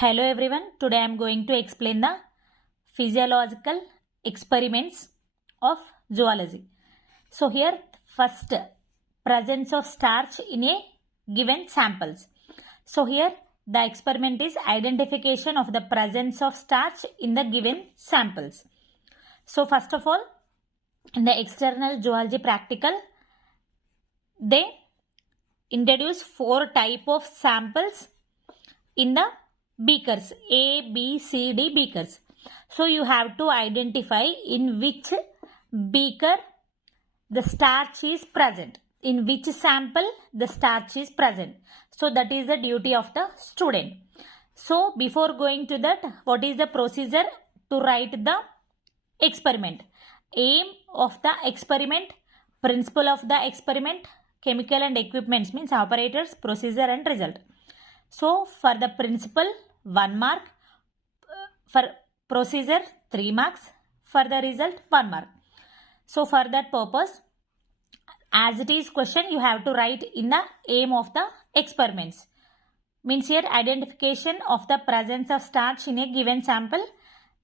Hello everyone, today I am going to explain the physiological experiments of zoology. So here first, presence of starch in a given samples. So here the experiment is identification of the presence of starch in the given samples. So first of all, in the external zoology practical, they introduce 4 type of samples in the beakers, A, B, C, D beakers. So you have to identify in which beaker the starch is present, in which sample the starch is present. So that is the duty of the student. So before going to that, what is the procedure to write the experiment? Aim of the experiment, principle of the experiment, chemical and equipments means operators, procedure and result. So for the principle 1 mark, for procedure 3 marks, for the result 1 mark. So for that purpose, as it is question, you have to write in the aim of the experiments. Means here identification of the presence of starch in a given sample.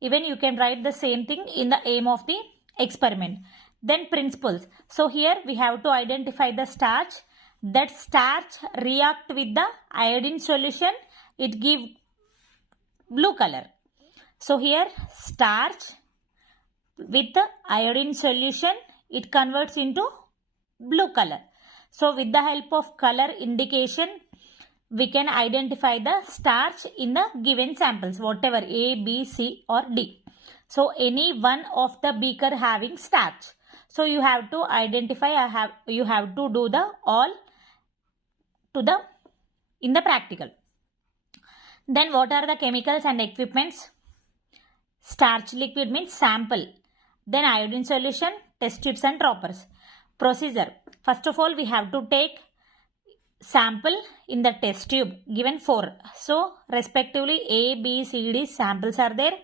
Even you can write the same thing in the aim of the experiment. Then principles. So here we have to identify the starch. That starch react with the iodine solution, it give blue color. So here starch with the iodine solution, it converts into blue color. So with the help of color indication, we can identify the starch in the given samples, whatever A, B, C or D. So any one of the beaker having starch. So you have to identify, you have to do the all in the practical. Then what are the chemicals and equipments? Starch liquid means sample. Then iodine solution, test tubes and droppers. Procedure. First of all, we have to take sample in the test tube given 4. So respectively A, B, C, D samples are there.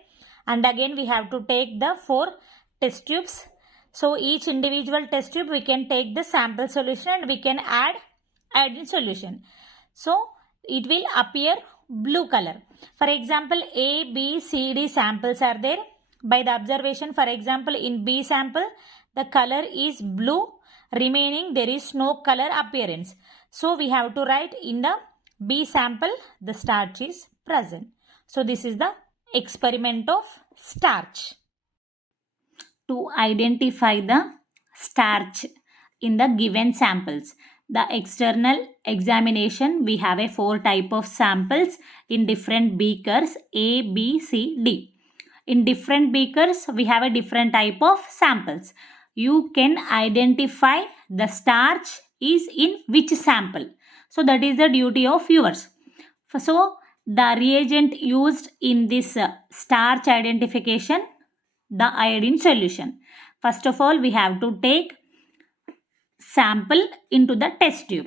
And again we have to take the 4 test tubes. So each individual test tube we can take the sample solution and we can add iodine solution. So it will appear blue color. For example, A, B, C, D samples are there. By the observation, for example, in B sample, the color is blue, remaining there is no color appearance. So we have to write in the B sample, the starch is present. So this is the experiment of starch. To identify the starch in the given samples, the external examination, we have a 4 type of samples in different beakers A, B, C, D. In different beakers, we have a different type of samples. You can identify the starch is in which sample. So that is the duty of yours. So the reagent used in this starch identification, the iodine solution. First of all, we have to take sample into the test tube.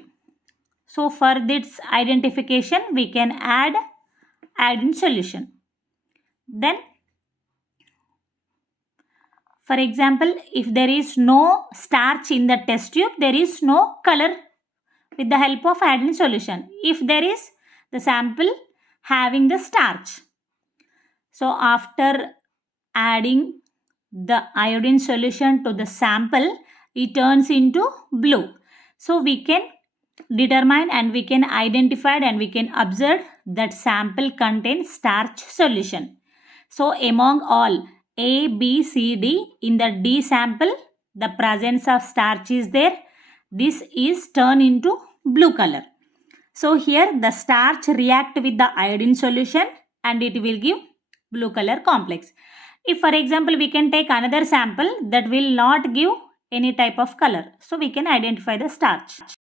So for this identification, we can add iodine solution. Then, for example, if there is no starch in the test tube, there is no color with the help of iodine solution. If there is the sample having the starch. So after adding the iodine solution to the sample, it turns into blue. So we can determine and we can identify and we can observe that sample contains starch solution. So among all A, B, C, D, in the D sample, the presence of starch is there. This is turned into blue color. So here the starch react with the iodine solution and it will give blue color complex. If for example we can take another sample that will not give any type of color, so we can identify the starch.